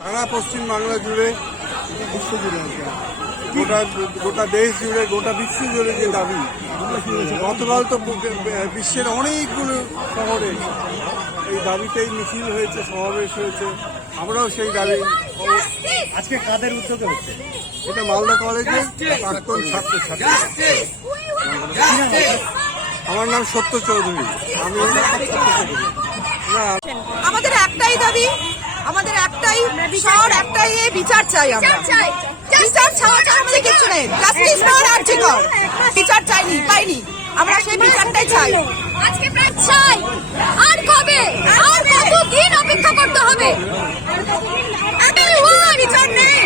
সারা পশ্চিম বাংলা জুড়ে, বিশ্ব জুড়ে, গোটা দেশ জুড়ে, গোটা বিশ্ব জুড়ে যে দাবি, গতকাল তো বিশ্বের অনেকগুলো শহরে এই দাবিতেই মিছিল হয়েছে, সমাবেশ হয়েছে। আমরাও সেই দাবি। আজকে কাদের উদ্যোগে হচ্ছে? এটা মালদা কলেজের প্রাক্তন ছাত্রছাত্রী। আমার নাম সত্য চৌধুরী। আমি আমাদের একটাই দাবি, আমাদের একটাই শহর, একটাই বিচার চাই। আমরা বিচার ছাড়া আমাদের কিছু নেই। জাস্টিস ফর আরজিকর, বিচার চাইনি, পাইনি, আমরা সেই বিচারটাই চাই। আজকে প্রায় চাই, আর কবে, আর কতদিন অপেক্ষা করতে হবে? বিচার নেই।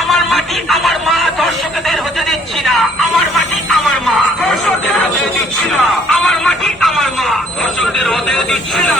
আমার মাটি আমার মা দর্শকদের হতে দিচ্ছি না। আমার মাটি আমার মা দর্শকদের হতে দিচ্ছি না। আমার মাটি আমার মা দর্শকদের হতে দিচ্ছি না।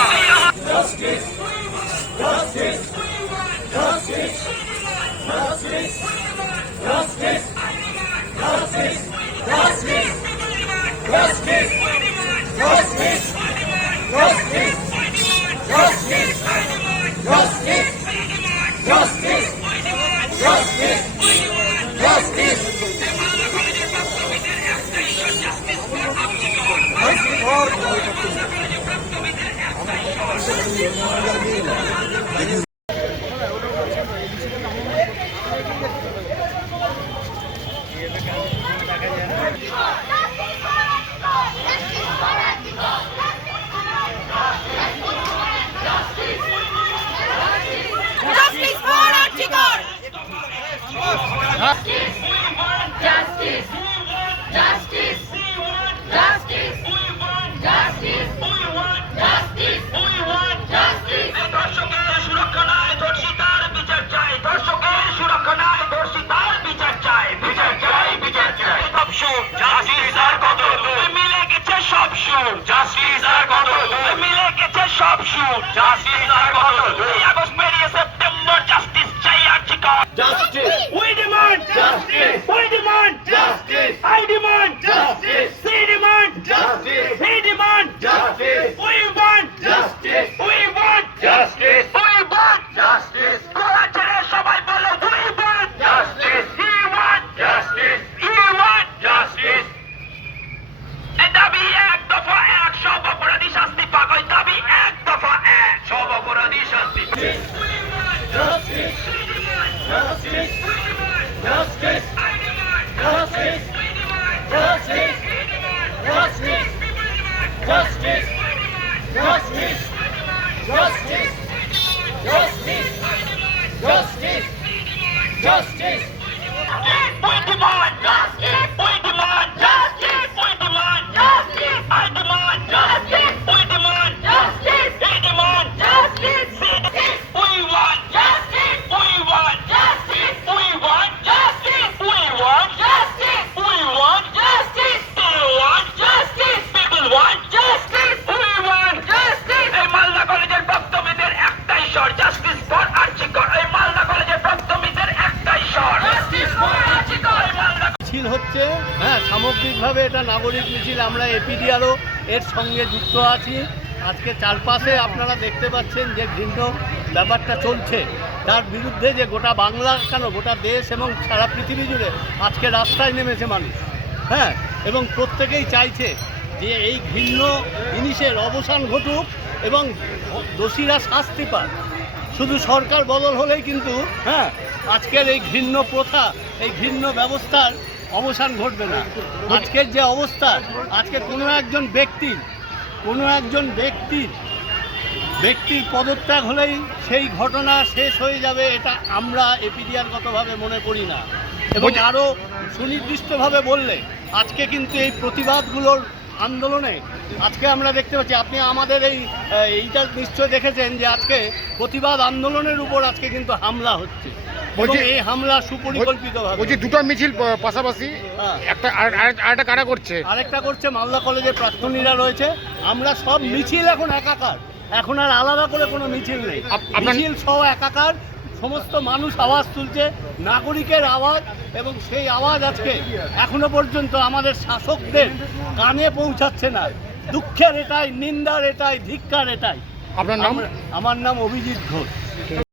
হচ্ছে সামগ্রিকভাবে এটা নাগরিক মিছিল। আমরা এপিডিআরও এর সঙ্গে যুক্ত আছি। আজকে চারপাশে আপনারা দেখতে পাচ্ছেন যে ঘৃণ্য ব্যাপারটা চলছে, তার বিরুদ্ধে যে গোটা বাংলা কেন গোটা দেশ এবং সারা পৃথিবী জুড়ে আজকে রাস্তায় নেমেছে মানুষ। এবং প্রত্যেকেই চাইছে যে এই ঘৃণ্য জিনিসের অবসান ঘটুক এবং দোষীরা শাস্তি পাক। শুধু সরকার বদল হলেই কিন্তু আজকের এই ঘৃণ্য প্রথা, এই ঘৃণ্য ব্যবস্থার অবসান ঘটবে না। আজকের যে অবস্থা, আজকে কোনো একজন ব্যক্তির পদত্যাগ হলেই সেই ঘটনা শেষ হয়ে যাবে, এটা আমরা এপিডিআরগতভাবে মনে করি না। এবং আরও সুনির্দিষ্টভাবে বললে আজকে কিন্তু এই প্রতিবাদগুলোর আন্দোলনে আজকে আমরা দেখতে পাচ্ছি, আপনি আমাদের এইটা নিশ্চয় দেখেছেন যে আজকে প্রতিবাদ আন্দোলনের উপর আজকে কিন্তু হামলা হচ্ছে, এবং এই হামলা সুপরিকল্পিতভাবে। বলছি দুটো মিছিল পাশাপাশি, হ্যাঁ। একটা আরেকটা কারা করছে? আরেকটা করছে মালদা কলেজের প্রাক্তনীরা রয়েছে। আমরা সব মিছিল এখন একাকার, এখন আর আলাদা করে কোনো মিছিল নেই, মিছিল সহ একাকার। সমস্ত মানুষ আওয়াজ তুলছে, নাগরিকের আওয়াজ, এবং সেই আওয়াজ আজকে এখনো পর্যন্ত আমাদের শাসকদের কানে পৌঁছাচ্ছে না। দুঃখের এটাই, নিন্দার এটাই, ধিক্কার এটাই। আপনার নাম? আমার নাম অভিজিৎ ঘোষ।